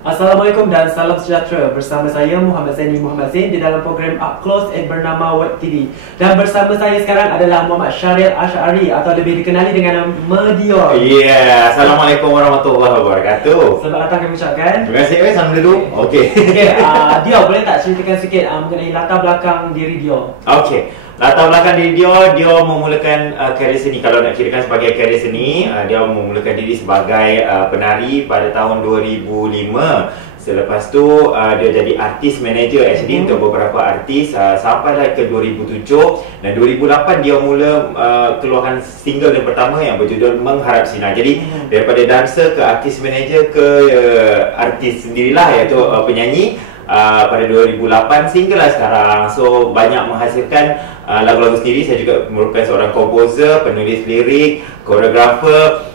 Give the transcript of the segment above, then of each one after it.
Assalamualaikum dan salam sejahtera. Bersama saya Muhammad Zaini Muhammad Zain di dalam program Up Close yang bernama Web TV. Dan bersama saya sekarang adalah Muhammad Syariel Ash'ari atau lebih dikenali dengan nama Dior. Assalamualaikum warahmatullahi wabarakatuh. Selamat datang kami ucapkan. Terima kasih. Salam dulu. Okey. Dior, boleh tak ceritakan sikit mengenai latar belakang diri Dior? Okey. Latar belakang diri Dior memulakan karier seni. Kalau nak kirakan sebagai karier seni, dia memulakan diri sebagai penari pada tahun 2005. Selepas tu dia jadi artis manager actually untuk beberapa artis sampailah ke 2007, dan 2008 dia mula keluarkan single yang pertama yang berjudul Mengharap Sinar. Jadi daripada dancer ke artis manager ke artis sendirilah, iaitu penyanyi. Pada 2008 single lah sekarang. So banyak menghasilkan lagu-lagu sendiri. Saya juga merupakan seorang komposer, penulis lirik, koreografer,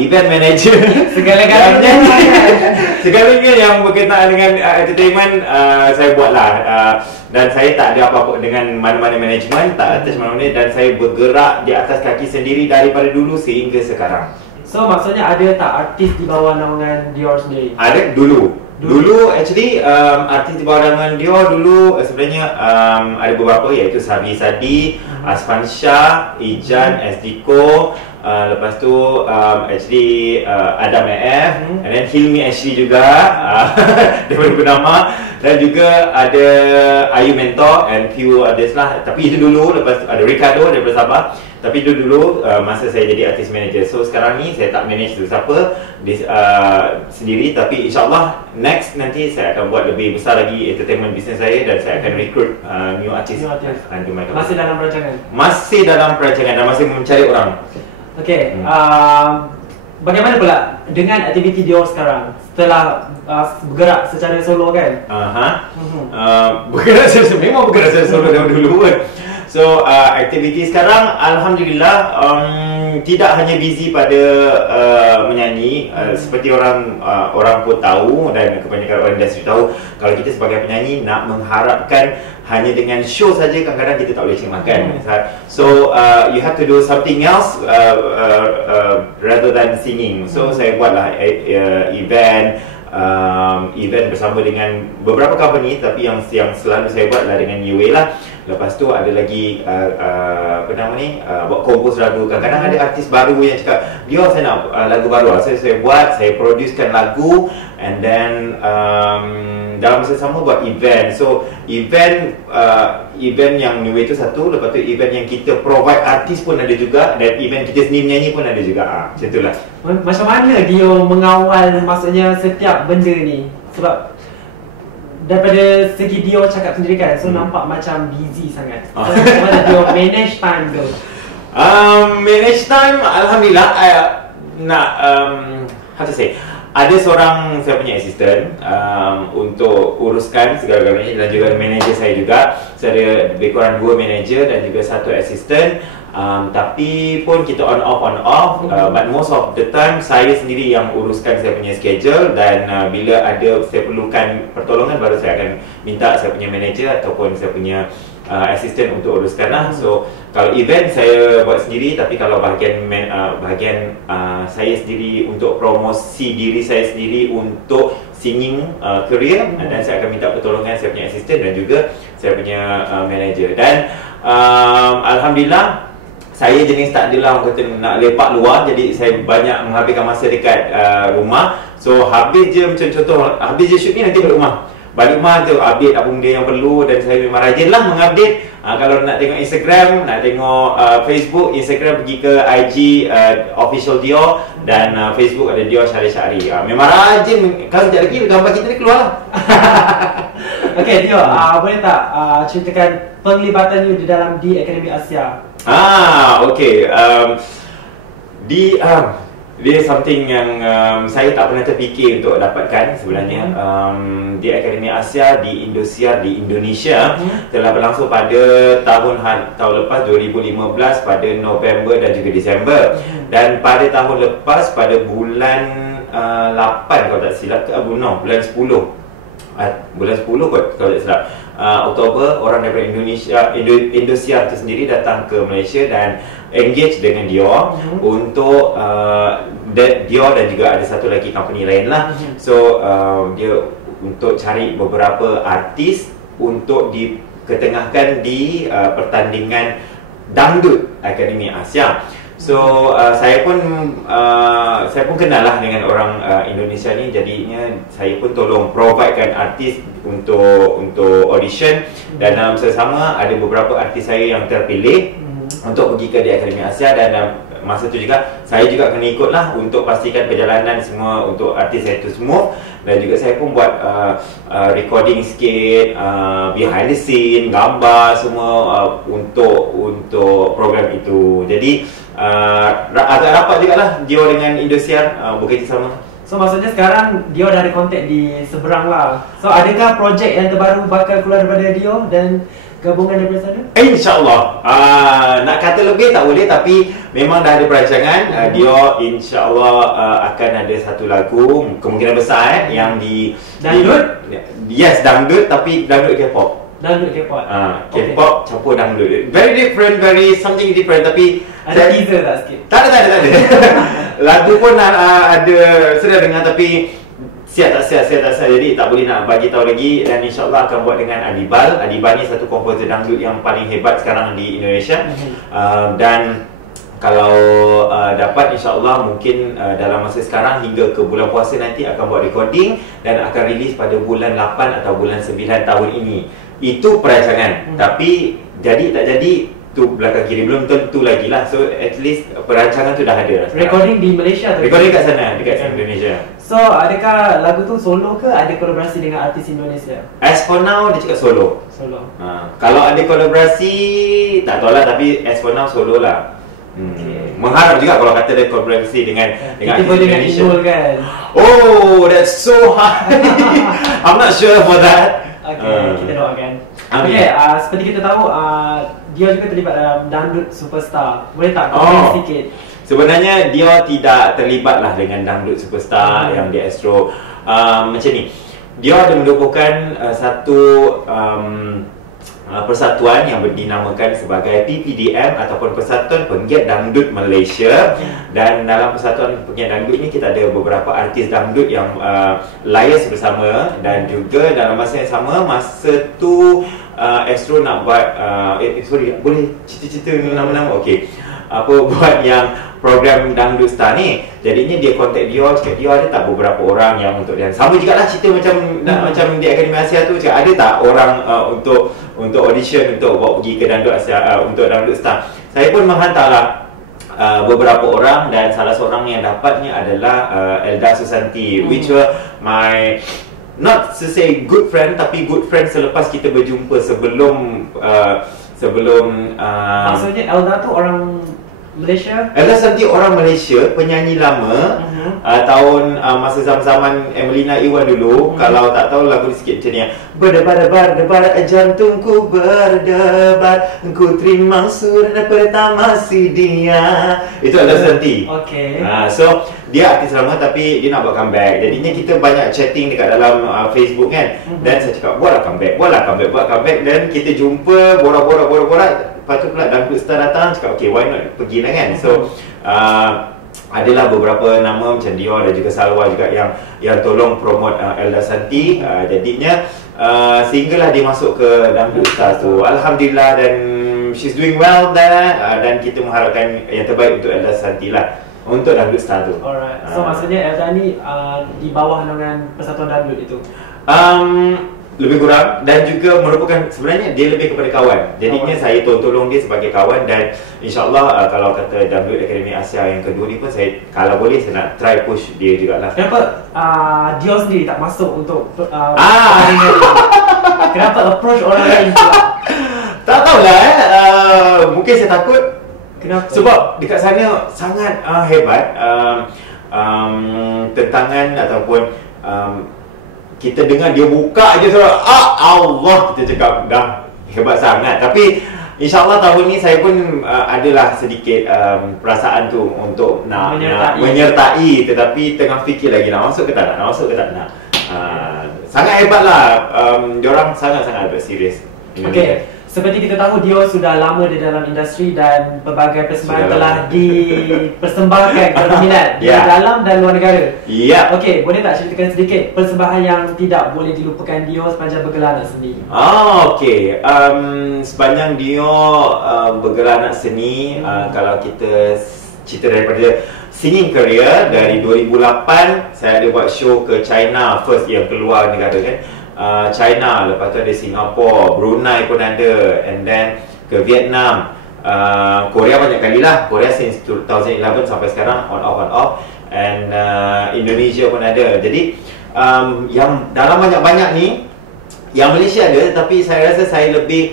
event manager, segala-galanya. Segalanya yang berkaitan dengan entertainment saya buatlah. Dan saya tak ada apa-apa dengan mana-mana management, tak atas mana-mana, dan saya bergerak di atas kaki sendiri daripada dulu sehingga sekarang. So maksudnya ada tak artis di bawah naungan Dior sendiri? Ada Dulu actually artis di bawah naungan Dior dulu sebenarnya ada beberapa, iaitu Sabi Sadi, Asfan Shah, Ijan, SDK, lepas tu actually Adam AF, and then Hilmi Ashley juga daripada Bernama, dan juga ada Ayu Mentor and few others lah. Tapi itu dulu. Lepas tu ada Ricardo daripada Sabah. Tapi itu dulu masa saya jadi artist manager. So sekarang ni saya tak manage siapa sendiri, tapi insyaAllah next nanti saya akan buat lebih besar lagi entertainment business saya, dan saya akan recruit new artist. Masih dalam rancangan? Masih dalam perancangan dan masih mencari orang. Okay. Bagaimana pula dengan aktiviti Dior sekarang setelah bergerak secara solo kan? Bergerak secara memang bergerak secara solo dulu kan. So aktiviti sekarang alhamdulillah tidak hanya busy pada menyanyi, seperti orang pun tahu dan kebanyakan orang industri tahu, kalau kita sebagai penyanyi nak mengharapkan hanya dengan show saja, kadang-kadang kita tak boleh cari makan. So you have to do something else rather than singing. So saya buatlah event bersama dengan beberapa company, tapi yang selalu saya buat adalah dengan UA lah. Lepas tu ada lagi buat kompos lagu. Kadang-kadang ada artis baru yang cakap, Dior saya nak lagu baru. Saya buat, saya producekan lagu, and then dalam masa sama buat event. So event yang new itu satu, lepas tu event yang kita provide artis pun ada juga, dan event kita sendiri menyanyi pun ada juga. Macam itulah. Macam mana Dior mengawal maksudnya setiap benda ni? Sebab daripada segi Dior cakap sendiri kan, so nampak macam busy sangat. So macam mana Dior manage time tu? Manage time, alhamdulillah. How to say, ada seorang saya punya assistant untuk uruskan segala-galanya, dan juga manager saya juga. Saya ada lebih kurang 2 manager dan juga 1 assistant. Tapi pun kita on off, but most of the time saya sendiri yang uruskan saya punya schedule, dan bila ada saya perlukan pertolongan, baru saya akan minta saya punya manager ataupun saya punya assistant untuk uruskan lah. So kalau event saya buat sendiri, tapi kalau bahagian saya sendiri untuk promosi diri saya sendiri untuk singing career, dan saya akan minta pertolongan saya punya assistant dan juga saya punya manager. Dan alhamdulillah, saya jenis tak adalah orang kata nak lepak luar, jadi saya banyak menghabiskan masa dekat rumah. So habis je, macam contoh, habis je shoot ni, nanti balik rumah tu update apa benda yang perlu, dan saya memang rajin lah mengupdate. Kalau nak tengok Instagram, nak tengok Facebook, Instagram pergi ke IG official Dior, dan Facebook ada Dior Syariel Ash'ari. Memang rajin. Kalau sekejap lagi gambar kita ni keluar lah. Okay Dior, boleh tak ceritakan penglibatan you di dalam di Akademi Asia? Okay. Dia something yang saya tak pernah terfikir untuk dapatkan sebenarnya. Di Akademi Asia di Indosiar di Indonesia telah berlangsung pada tahun lepas 2015 pada November dan juga Disember. Dan pada tahun lepas pada bulan 8 kalau tak silap, bulan 10 kot kalau tak silap, Oktober, orang daripada Indosiar itu sendiri datang ke Malaysia dan engage dengan Dior untuk Dior dan juga ada satu lagi company lain lah. So dia untuk cari beberapa artis untuk diketengahkan di pertandingan Dangdut Akademi Asia. So saya pun kenal lah dengan orang Indonesia ni, jadinya saya pun tolong providekan artis untuk audition, dan dalam sesama ada beberapa artis saya yang terpilih untuk pergi ke di Akademi Asia, dan masa tu juga saya juga kena ikut lah untuk pastikan perjalanan semua untuk artis saya tu semua, dan juga saya pun buat recording sikit, behind the scene, gambar semua untuk program itu. Jadi agak rapat juga lah Dior dengan Indosiar bekerjasama. So maksudnya sekarang Dior dah ada kontak di seberang lah. So adakah projek yang terbaru bakal keluar daripada Dior dan gabungan daripada sana? InsyaAllah. Nak kata lebih tak boleh, tapi memang dah ada perancangan. Dior insyaAllah akan ada satu lagu, kemungkinan besar yang di Dangdut? Yes, dangdut, tapi dangdut K-pop. Dangdut K-pop. K-pop campur dangdut. Very different, very something different, tapi ada teaser tak sikit? Tak ada. Lagu pun ada sudah dengar, tapi siap tak siap, jadi tak boleh nak bagi tahu lagi. Dan insyaAllah akan buat dengan Adibal. Adibal ni satu komposer dangdut yang paling hebat sekarang di Indonesia. Dan kalau dapat, insyaAllah mungkin dalam masa sekarang hingga ke bulan puasa nanti akan buat recording dan akan rilis pada bulan 8 atau bulan 9 tahun ini. Itu perancangan. Tapi jadi tak jadi tu belakang kiri, belum tentu lagi lah. So at least perancangan tu dah ada. Recording di Malaysia tu? Recording kat sana, dekat Indonesia. So adakah lagu tu solo ke ada kolaborasi dengan artis Indonesia? As for now dia cakap solo. Kalau ada kolaborasi tak tahu lah, tapi as for now solo lah. Mengharap juga kalau kata ada kolaborasi dengan artis Indonesia kan. Oh, that's so hard. I'm not sure for that. Kita doakan. Seperti kita tahu, dia juga terlibat dalam Dangdut Superstar. Boleh tak komen sikit? Sebenarnya dia tidak terlibat lah dengan Dangdut Superstar yang di Astro. Macam ni, dia ada merupakan satu persatuan yang dinamakan sebagai PPDM ataupun Persatuan Penggiat Dangdut Malaysia. Dan dalam Persatuan Penggiat Dangdut ini kita ada beberapa artis dangdut yang liaise bersama, dan juga dalam masa yang sama, masa tu Astro nak buat sorry, boleh cerita-cerita nama-nama? Okey. Buat yang program Dangdut Star ni, jadinya dia kontak Dior, cakap Dior ada tak beberapa orang yang untuk dia. Sama juga lah cerita macam di Akademi Asia tu, cakap ada tak orang untuk audition untuk bawa pergi ke Dangdut Asia, untuk Dangdut Star. Saya pun menghantarlah beberapa orang, dan salah seorang yang dapatnya adalah Elda Susanti, which were my, not to say good friend, tapi good friend selepas kita berjumpa sebelum maksudnya Elda tu orang Malaysia? Elda Susanti orang Malaysia, penyanyi lama. Tahun masa zaman-zaman Emelina Iwan dulu. Kalau tak tahu lagu ni sikit macam ni, berdebar-debar jantungku berdebar, ku terima surat pertama si dia. Itu Elda Susanti. So dia artis lama tapi dia nak buat comeback. Jadinya kita banyak chatting dekat dalam Facebook kan. Dan saya cakap buat comeback. Dan kita jumpa, borak-borak. Lepas tu pula Dangdut Star datang, cakap okay, why not pergi lah kan. So adalah beberapa nama macam Dior dan juga Salwa juga yang tolong promote Elda Santi. Jadinya sehinggalah dia masuk ke Dangdut Star tu. Alhamdulillah, dan she's doing well there. Dan kita mengharapkan yang terbaik untuk Elda Santi lah untuk Dangdut Star tu. Alright. So maksudnya Elda ni di bawah naungan Persatuan Dangdut itu? Lebih kurang, dan juga merupakan, sebenarnya dia lebih kepada kawan. Jadinya saya tolong dia sebagai kawan, dan insyaAllah kalau kata Dangdut Akademi Asia yang kedua ni pun, saya kalau boleh saya nak try push dia jugalah. Kenapa Dior sendiri tak masuk untuk kenapa approach orang lain pula? Tak tahulah mungkin saya takut. Kenapa? Sebab dekat sana sangat hebat tentangan ataupun kita dengar dia buka je suara Allah, kita cakap dah hebat sangat. Tapi insyaAllah tahun ni saya pun adalah sedikit perasaan tu untuk nak menyertai, tetapi tengah fikir lagi nak masuk ke tak nak. Sangat hebat lah, diorang sangat-sangat serius. Okay, seperti kita tahu Dio sudah lama di dalam industri dan pelbagai persembahan Sudah telah lama. dipersembahkan kepada minat di Ya. dalam dan luar negara. Ya. Okey, boleh tak ceritakan sedikit persembahan yang tidak boleh dilupakan Dio sepanjang bergelar anak seni? Okey. Sepanjang Dio bergelar anak seni, kalau kita cerita daripada singing career, dari 2008 saya ada buat show ke China, first yang keluar negara kan. China, lepas tu ada Singapore, Brunei pun ada, and then ke Vietnam, Korea banyak kali lah. Korea since 2011 sampai sekarang on off, and Indonesia pun ada. Jadi yang dalam banyak-banyak ni, yang Malaysia ada, tapi saya rasa saya lebih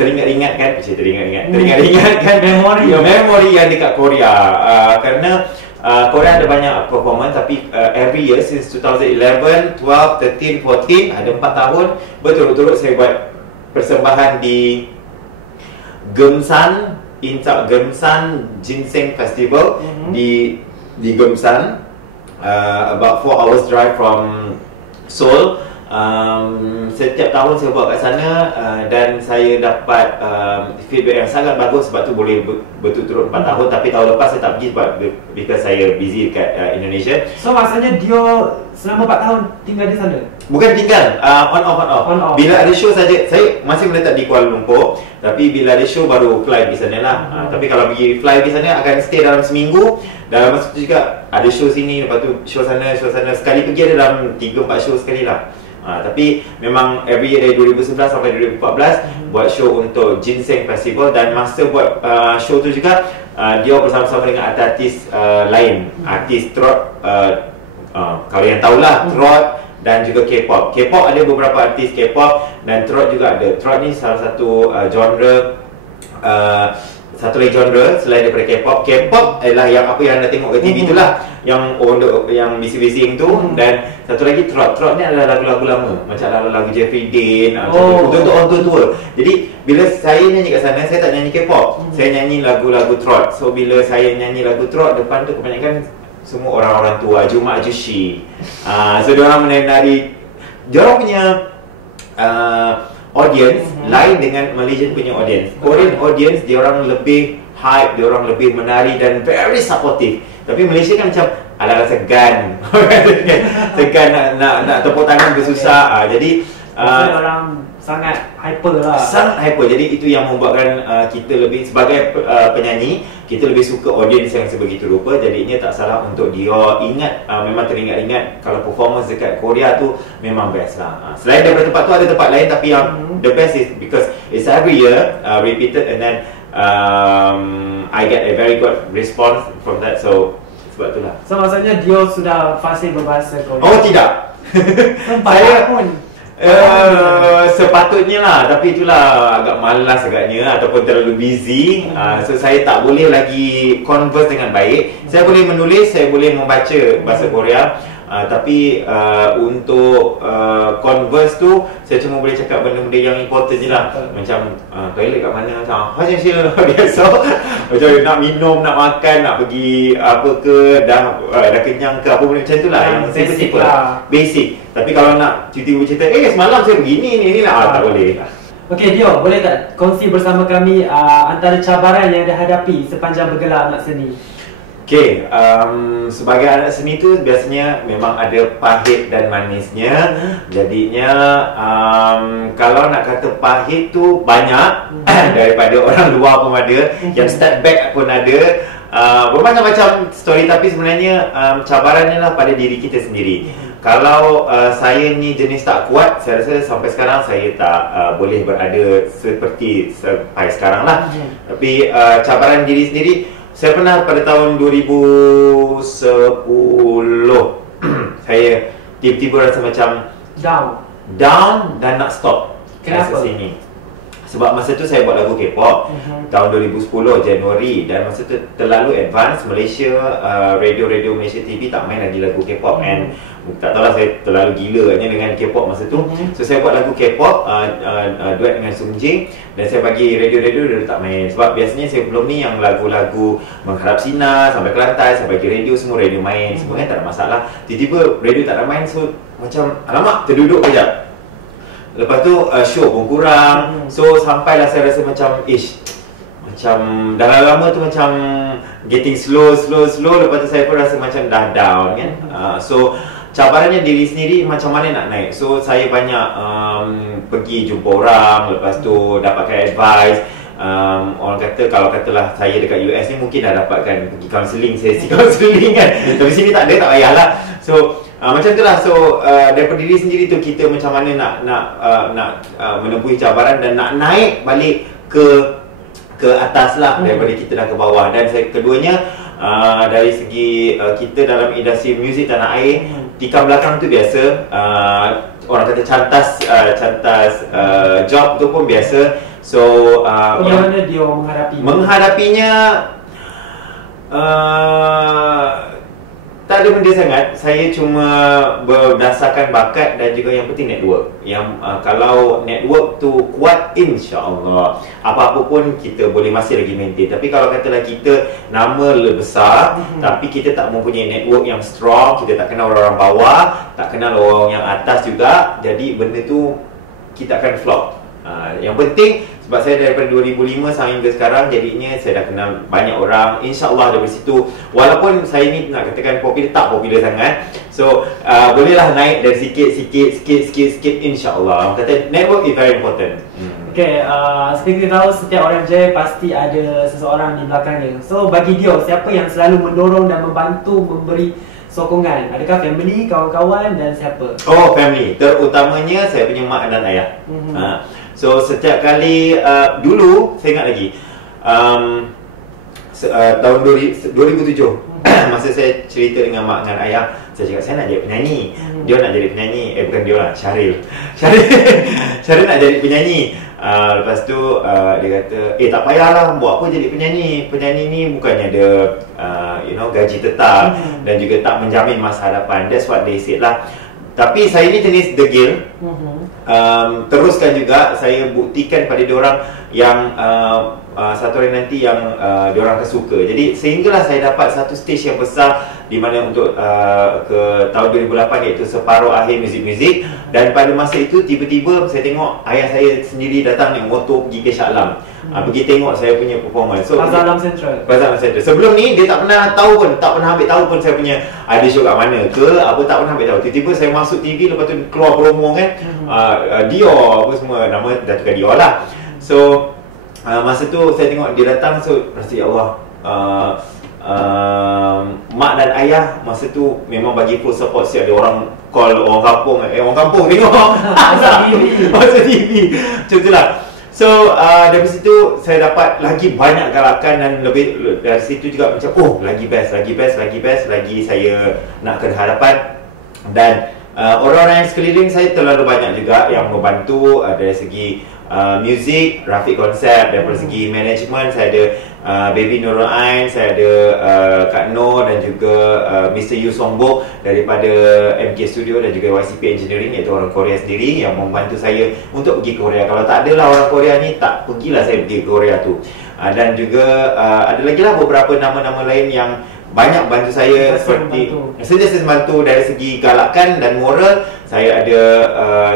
teringat-ingat kan, teringat-ingat kan memori yang dekat Korea, kerana Korea ada banyak performance, tapi every year since 2011, 12, 13, 14, ada 4 tahun berturut-turut saya buat persembahan di Gemsan, Gemsan Ginseng Festival di Gemsan, about 4 hours drive from Seoul. Setiap tahun saya buat kat sana, dan saya dapat feedback yang sangat bagus. Sebab tu boleh berturut-turut 4 tahun. Tapi tahun lepas saya tak pergi sebab because saya busy kat Indonesia. So maksudnya Dio selama 4 tahun tinggal di sana? Bukan tinggal, on off. Bila ada show saja, saya masih menetap di Kuala Lumpur. Tapi bila ada show baru fly pergi sana lah. Tapi kalau pergi fly pergi sana akan stay dalam seminggu. Dalam masa tu juga ada show sini, lepas tu show sana. Sekali pergi ada dalam 3-4 show sekali lah. Tapi memang every year dari 2011 sampai 2014 buat show untuk Ginseng Festival. Dan masa buat show tu juga dia bersama-sama dengan artis lain, artis trot, kalau yang tahulah trot dan juga K-pop. K-pop ada beberapa artis K-pop, dan trot juga ada. Trot ni salah satu genre, satu lagi genre selain daripada K-pop. K-pop adalah yang apa yang anda tengok ke TV itulah, yang bising-bising tu. Dan satu lagi trot. Trot ni adalah lagu-lagu lama, macam lagu Jeffrey Dean, untuk orang tua-tua. Jadi bila saya nyanyi kat sana, saya tak nyanyi K-pop, saya nyanyi lagu-lagu trot. So bila saya nyanyi lagu trot, depan tu kebanyakan semua orang-orang tua, Juma Ajushi. So diorang menari, diorang punya audience lain dengan Malaysian punya audience. Korean audience diorang lebih hype, diorang lebih menari dan very supportive. Tapi Malaysia kan macam ala-ala segan. Segan nak tepuk tangan bersusah. Jadi orang sangat hyper lah. Sangat hyper. Jadi itu yang membuatkan kita lebih, sebagai penyanyi, kita lebih suka audience yang sebegitu rupa. Jadinya tak salah untuk dia ingat, memang teringat-ingat kalau performance dekat Korea tu memang best lah. Selain daripada tempat tu ada tempat lain, tapi yang the best is because it's every year repeated, and then I get a very good response from that. So sebab itulah. So maksudnya Dio sudah fasih berbahasa Korea? Oh tidak. Saya pun sepatutnya lah, tapi itulah agak malas agaknya ataupun terlalu busy. So saya tak boleh lagi converse dengan baik. Saya boleh menulis, saya boleh membaca bahasa Korea, tapi untuk converse tu saya cuma boleh cakap benda-benda yang important je lah. Macam toilet kat mana, macam biasa. Macam nak minum, nak makan, nak pergi apa ke, dah kenyang ke, apa benda macam tu lah, yang simple lah, basic. Tapi kalau nak tiba-tiba cerita, semalam saya begini ni lah, tak boleh. Okey Dio, boleh tak kongsi bersama kami antara cabaran yang dihadapi sepanjang bergelar anak seni? Okey, sebagai anak seni tu biasanya memang ada pahit dan manisnya. Jadinya kalau nak kata pahit tu banyak daripada orang luar pun ada, yang start back pun ada, bermacam-macam story. Tapi sebenarnya cabarannya lah pada diri kita sendiri. Kalau saya ni jenis tak kuat, saya rasa sampai sekarang saya tak boleh berada seperti sampai sekarang lah. Tapi cabaran diri sendiri, saya pernah pada tahun 2010 saya tiba-tiba rasa macam down dan nak stop. Kenapa? Sini. Sebab masa tu saya buat lagu K-pop tahun 2010 Januari, dan masa tu terlalu advance. Malaysia, radio Malaysia TV tak main lagi lagu K-pop, and tak tahulah saya terlalu gila dengan K-pop masa tu. So saya buat lagu K-pop, duet dengan Sung Jing, dan saya bagi radio dia tak main. Sebab biasanya saya belum ni yang lagu-lagu Mengharap Sinar, Sampai Kelantan, saya bagi radio, semua radio main, semua kan tak ada masalah. Tiba-tiba radio tak ada main, so macam alamak, terduduk kejap. Lepas tu show pun kurang. So sampailah saya rasa macam macam dah lama tu macam getting slow. Lepas tu saya pun rasa macam dah down kan. So cabarannya diri sendiri macam mana nak naik. So saya banyak pergi jumpa orang, lepas tu dapatkan advice. Orang kata kalau katalah saya dekat US ni mungkin dah dapatkan pergi counselling, sesi counselling kan. Tapi sini tak ada, tak payahlah. So macam tu lah. So daripada diri sendiri tu kita macam mana nak menempuhi cabaran dan nak naik balik ke atas lah daripada kita dah ke bawah. Dan keduanya dari segi kita dalam industri muzik tanah air, tikam belakang tu biasa, orang kata cantas job tu pun biasa. So bagaimana dia menghadapinya? Tak ada benda sangat. Saya cuma berdasarkan bakat dan juga yang penting network. Yang kalau network tu kuat, insya-Allah apa-apa pun kita boleh masih lagi maintain. Tapi kalau katalah kita nama lebih besar tapi kita tak mempunyai network yang strong, kita tak kenal orang-orang bawah, tak kenal orang yang atas juga, jadi benda tu kita akan flop. Yang penting sebab saya daripada 2005 sampai hingga sekarang, jadinya saya dah kenal banyak orang. InsyaAllah dari situ, walaupun saya ni nak katakan popular, tak popular sangat. So bolehlah naik dari sikit InsyaAllah. Kata network is very important. Okay, seperti kita tahu setiap orang jaya pasti ada seseorang di belakangnya. So bagi dia, siapa yang selalu mendorong dan membantu memberi sokongan? Adakah family, kawan-kawan dan siapa? Oh, family. Terutamanya saya punya mak dan ayah. So setiap kali dulu saya ingat lagi tahun 2007 masa saya cerita dengan mak dan ayah, saya cakap saya nak jadi penyanyi. Dia nak jadi penyanyi, bukan dia lah, Syaril nak jadi penyanyi. Lepas tu dia kata, tak payahlah, buat apa jadi penyanyi. Penyanyi ni bukannya ada gaji tetap dan juga tak menjamin masa hadapan. That's what they said lah. Tapi saya ni jenis degil. Teruskan juga, saya buktikan pada diorang yang satu hari nanti yang diorang akan suka. Jadi sehinggalah saya dapat satu stage yang besar di mana untuk ke tahun 2008, iaitu separuh akhir muzik-muzik. Dan pada masa itu tiba-tiba saya tengok ayah saya sendiri datang naik motor pergi ke Shah Alam, pergi tengok saya punya performance. So Plaza Alam Central. Sebelum ni dia tak pernah tahu pun, tak pernah ambil tahu pun saya punya ada show kat mana ke apa, tak pernah ambil tahu. Tiba-tiba saya masuk TV, lepas tu keluar promo kan, Dior apa semua, nama dah tukar Dior lah. So masa tu saya tengok dia datang, so rasa ya Allah, mak dan ayah masa tu memang bagi full support. Siap ada orang call orang kampung tengok masa TV macam tu lah. So dari situ saya dapat lagi banyak galakan, dan lebih dari situ juga macam lagi best lagi saya nak ke hadapan. Dan orang-orang yang sekeliling saya terlalu banyak juga yang membantu dari segi music, Rafiq konsep. Dari segi management saya ada Baby Nurul Ain, saya ada Kak Noh dan juga Mr. Yu Songbo daripada MK Studio dan juga YCP Engineering, iaitu orang Korea sendiri yang membantu saya untuk pergi ke Korea. Kalau tak adalah orang Korea ni, tak pergilah saya pergi ke Korea tu. Dan juga ada lagi lah beberapa nama-nama lain yang banyak bantu saya, seperti sentiasa membantu dari segi galakan dan moral. Saya ada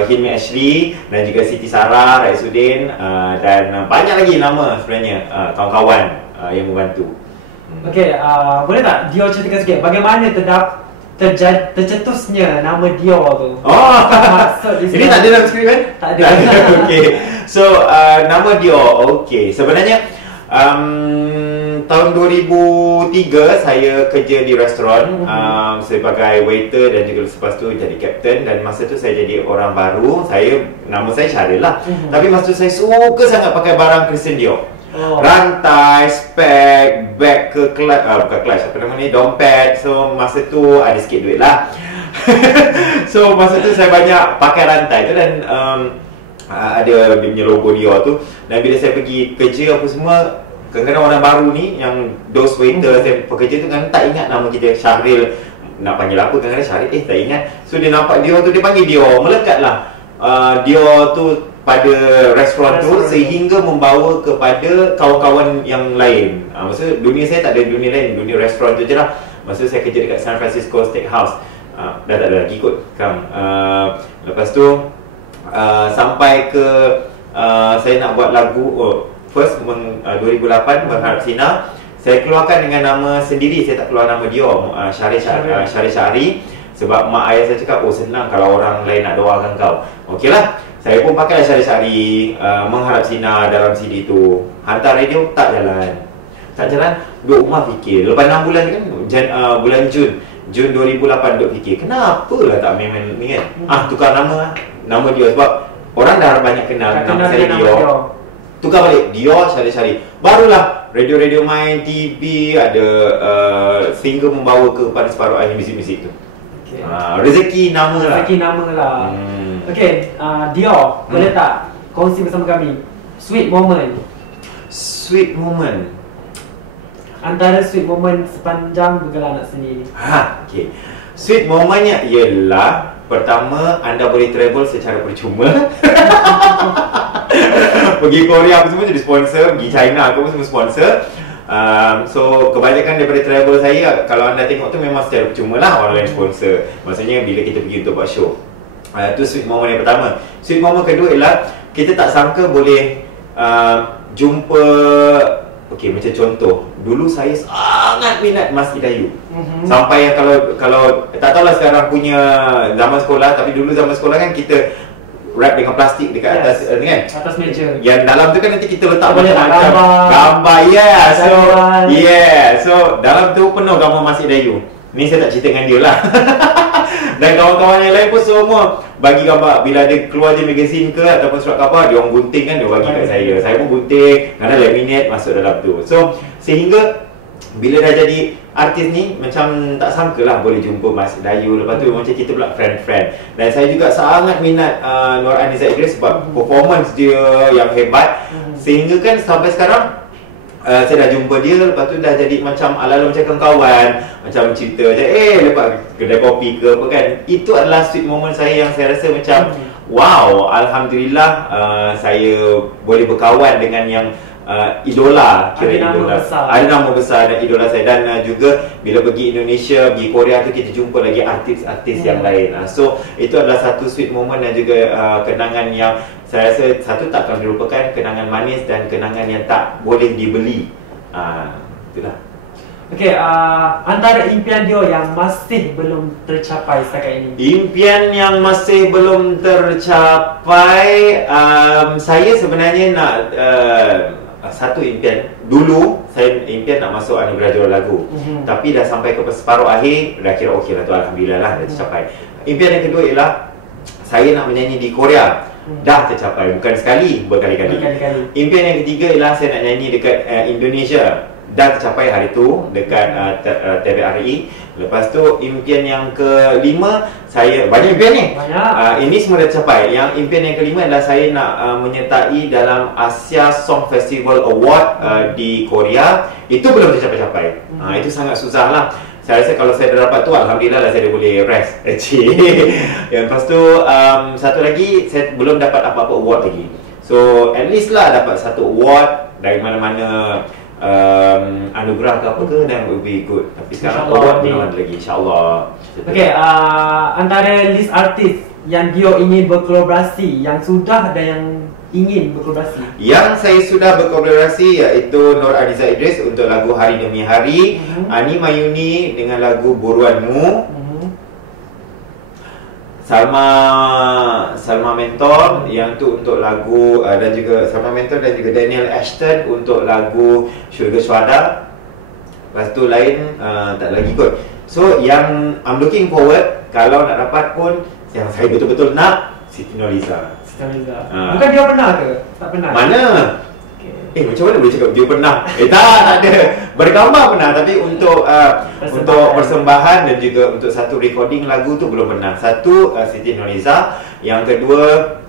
Hilmi Ashley dan juga Siti Sarah, Raisuddin, dan banyak lagi nama sebenarnya kawan-kawan yang membantu. Okey, boleh tak Dior ceritakan sikit bagaimana tercetusnya nama Dior tu? Ini tak ada dalam skrip kan? Tak ada. Okey. So nama Dior, okey, sebenarnya tahun 2003 saya kerja di restoran sebagai waiter dan juga lepas tu jadi captain. Dan masa tu saya jadi orang baru. Nama saya Syaril lah. Tapi masa tu saya suka sangat pakai barang Christian Dior. Rantai, spek, bag ke clutch, bukan clutch, apa nama ni, dompet. So masa tu ada sikit duit lah. So masa tu saya banyak pakai rantai tu, dan ada dia punya logo Dior tu. Dan bila saya pergi kerja apa semua, kadang-kadang orang baru ni yang those waiter saya pekerja tu kan tak ingat nama kita Syaril, nak panggil apa, kadang-kadang Syaril tak ingat. So dia nampak Dior tu, dia panggil Dior, melekat lah Dior tu pada restoran tu, sehingga membawa kepada kawan-kawan yang lain. Maksud dunia saya tak ada dunia lain, dunia restoran tu je lah. Maksud saya kerja dekat San Francisco Steakhouse, dah tak ada lagi kot sekarang. Lepas tu sampai ke saya nak buat lagu first 2008 Berharap Sinar. Saya keluarkan dengan nama sendiri, saya tak keluar nama Dio, Syarif Syahri. Sebab mak ayah saya cakap, senang kalau orang lain nak doakan kau. Okey lah, saya pun pakai Syarif Syahri, Mengharap Sinar dalam CD tu. Hantar radio, tak jalan. Duduk rumah fikir. Lepas 6 bulan kan, bulan Jun 2008 duduk fikir, kenapa lah tak main ni kan. Tukar nama Dio. Sebab orang dah banyak kenal nama saya Dio. Tukar balik, Dio Syarif. Barulah radio-radio main, TV, ada single membawa kepada separuh akhir muzik-muzik tu. Okay. Rezeki nama lah. Okay, Dio, boleh tak kongsi bersama kami sweet moment antara sweet moment sepanjang bergelar anak seni ni. Okay. Sweet momentnya ialah, pertama, anda boleh travel secara percuma. Pergi Korea apa semua jadi sponsor, pergi China apa semua sponsor. So kebanyakan daripada travel saya, kalau anda tengok tu memang secara percuma lah, orang lain sponsor. Maksudnya bila kita pergi untuk buat show. Itu sweet moment yang pertama. Sweet moment kedua ialah kita tak sangka boleh jumpa. Okey, macam contoh, dulu saya sangat minat Mas Hidayu. Sampai yang kalau tak tahulah sekarang punya zaman sekolah, tapi dulu zaman sekolah kan kita wrap dengan plastik dekat atas kan? Atas meja. Yang dalam tu kan nanti kita letak macam gambar. So dalam tu penuh gambar Mas Hidayu. Ni saya tak cerita dengan dia lah. Dan kawan-kawan yang lain pun semua bagi gambar. Bila ada keluar je magazine ke ataupun surat khabar, dia orang gunting kan, dia bagi kat saya. Saya pun gunting, kadang laminate masuk dalam tu. So sehingga bila dah jadi artis ni, macam tak sangka lah boleh jumpa Mas Dayu. Lepas tu macam kita pula friend-friend. Dan saya juga sangat minat Nur Aniza Idris sebab performance dia yang hebat. Sehingga kan sampai sekarang saya dah jumpa dia, lepas tu dah jadi macam ala-ala macam kawan, macam cerita je, lepas kedai kopi ke apa kan. Itu adalah sweet moment saya yang saya rasa macam wow, Alhamdulillah saya boleh berkawan dengan yang idola, ada nama besar dan idola saya. Dan juga bila pergi Indonesia, pergi Korea tu kita jumpa lagi artis-artis yang lain. So itu adalah satu sweet moment dan juga kenangan yang saya rasa satu tak akan dilupakan, kenangan manis dan kenangan yang tak boleh dibeli. Itulah. Okey, antara impian Dio yang masih belum tercapai setakat ini. Impian yang masih belum tercapai, saya sebenarnya nak satu impian. Dulu saya impian nak masuk anugerah juara lagu. Tapi dah sampai ke separuh akhir, dah kira okey lah tu, alhamdulillah lah dah tercapai. Impian yang kedua ialah saya nak menyanyi di Korea. Dah tercapai, bukan sekali, berkali-kali. Impian yang ketiga ialah saya nak nyanyi dekat Indonesia. Dah tercapai hari tu dekat TVRI. Lepas tu impian yang kelima, saya banyak impian ni. Ini semua dah tercapai. Yang impian yang kelima adalah saya nak menyertai dalam Asia Song Festival Award di Korea. Itu belum tercapai-capai. Itu sangat susah lah. Saya rasa kalau saya dah dapat tu, alhamdulillah lah saya dah boleh rest. Yang lepas tu satu lagi, saya belum dapat apa-apa award lagi. So at least lah dapat satu award dari mana-mana anugerah ke apa ke, dan will be good. Tapi sekarang award belum ada lagi, insyaAllah. Okay, antara list artis yang Dio ingin berkolaborasi, yang sudah dan yang ingin berkolaborasi, yang saya sudah berkolaborasi iaitu Nur Aniza Idris untuk lagu Hari Demi Hari, Ani Mayuni dengan lagu Buruanmu, Salma Mentor yang tu untuk lagu dan juga Salma Mentor dan juga Daniel Ashton untuk lagu Syurga Syuhada. Lepas tu lain tak lagi kot. So yang I'm looking forward, kalau nak dapat pun yang saya betul-betul nak, Siti Nurhaliza. Bukan dia pernah ke? Tak pernah. Mana? Macam mana boleh cakap dia pernah? Tak ada. Bergambar pernah, tapi untuk persembahan dan juga untuk satu recording lagu tu belum pernah. Satu Siti Nurhaliza, yang kedua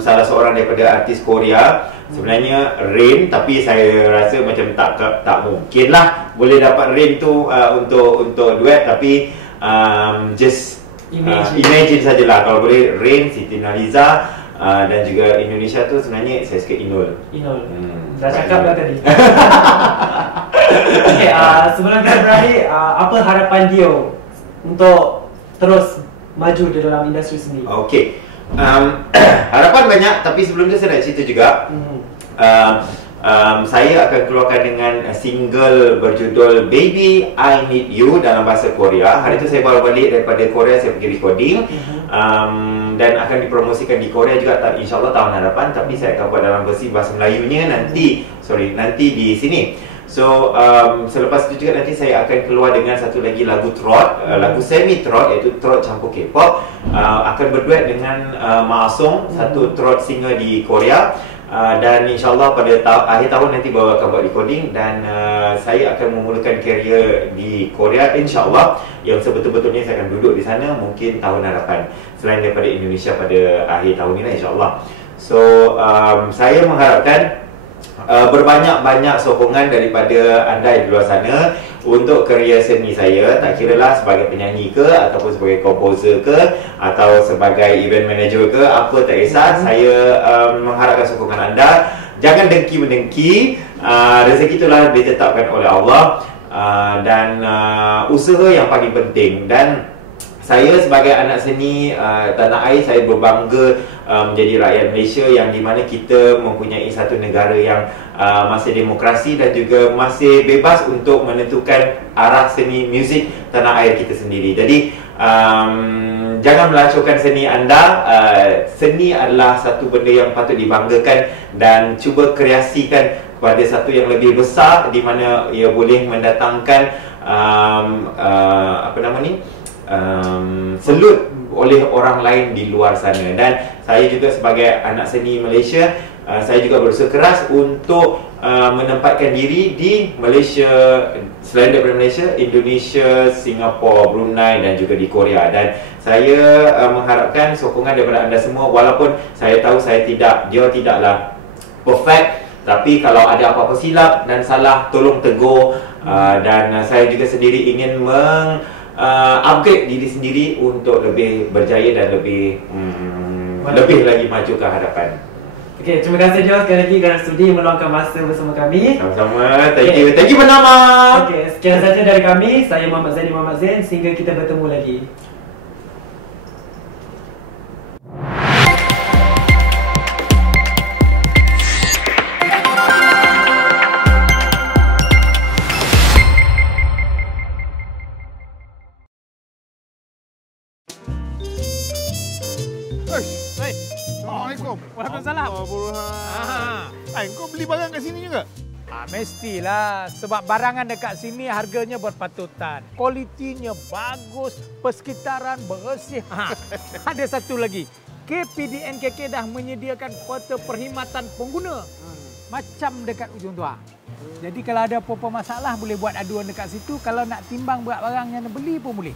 salah seorang daripada artis Korea, sebenarnya Rain, tapi saya rasa macam tak mungkin lah boleh dapat Rain tu untuk duet, tapi just imagine sajalah kalau boleh Rain, Siti Nurhaliza. Dan juga Indonesia tu sebenarnya saya suka Inul. Dah cakap dah tadi. Okay, sebelum kita berakhir, apa harapan Dio untuk terus maju di dalam industri seni? Okay, Harapan banyak, tapi sebelum tu saya nak cerita juga. Saya akan keluarkan dengan single berjudul Baby I Need You dalam bahasa Korea. Hari tu saya baru balik daripada Korea, saya pergi recording. Dan akan dipromosikan di Korea juga, insyaAllah tahun hadapan. Tapi saya akan buat dalam versi bahasa Melayunya nanti di sini. So selepas itu juga nanti saya akan keluar dengan satu lagi lagu trot, lagu semi trot, iaitu trot campur K-pop. Akan berduet dengan Ma Asong, satu trot singer di Korea. Dan insyaAllah pada akhir tahun nanti baru akan buat recording. Dan saya akan memulakan karier di Korea insyaAllah, yang sebetul-betulnya saya akan duduk di sana mungkin tahun hadapan, selain daripada Indonesia pada akhir tahun ini insyaAllah. So saya mengharapkan berbanyak-banyak sokongan daripada anda di luar sana untuk karier seni saya. Tak kiralah sebagai penyanyi ke, ataupun sebagai komposer ke, atau sebagai event manager ke, apa tak kisah. Saya mengharapkan sokongan anda. Jangan dengki-mendengki. Rezeki itulah ditetapkan oleh Allah. Dan usaha yang paling penting. Dan saya sebagai anak seni tanah air, saya berbangga menjadi rakyat Malaysia yang di mana kita mempunyai satu negara yang masih demokrasi dan juga masih bebas untuk menentukan arah seni muzik tanah air kita sendiri. Jadi jangan melacurkan seni anda. Seni adalah satu benda yang patut dibanggakan, dan cuba kreasikan pada satu yang lebih besar di mana ia boleh mendatangkan selut oleh orang lain di luar sana. Dan saya juga sebagai anak seni Malaysia, saya juga berusaha keras untuk menempatkan diri di Malaysia, selain daripada Malaysia, Indonesia, Singapura, Brunei dan juga di Korea. Dan saya mengharapkan sokongan daripada anda semua. Walaupun saya tahu dia tidaklah perfect, tapi kalau ada apa-apa silap dan salah, tolong tegur. Dan saya juga sendiri ingin upgrade diri sendiri untuk lebih berjaya dan lebih lagi maju ke hadapan. Okey, terima kasih Joe sekali lagi kerana sudi meluangkan masa bersama kami. Sama-sama. Thank you bernama. Okey, sekian saja dari kami. Saya Muhammad Zain. Sehingga kita bertemu lagi. Assalamualaikum. Waalaikumsalam. Kau beli barang kat sini juga? Mestilah, sebab barangan dekat sini harganya berpatutan. Kualitinya bagus, persekitaran bersih. Ada satu lagi, KPDNKK dah menyediakan portal perkhidmatan pengguna. Macam dekat ujung tua. Jadi kalau ada apa-apa masalah, boleh buat aduan dekat situ. Kalau nak timbang berat barang yang nak beli pun boleh.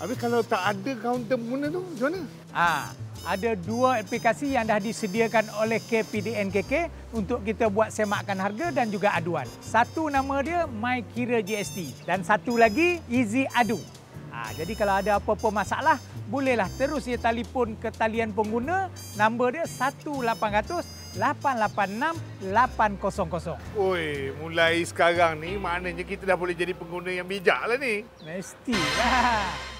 Habis kalau tak ada kaunter pengguna tu, macam mana? Ada 2 aplikasi yang dah disediakan oleh KPDNKK untuk kita buat semakan harga dan juga aduan. Satu nama dia My Kira GST dan satu lagi Easy Adu. Jadi kalau ada apa-apa masalah, bolehlah terus dia telefon ke talian pengguna. Nombor dia 1-800-886-800. Oi, mulai sekarang ni maknanya kita dah boleh jadi pengguna yang bijak lah ni. Mestilah.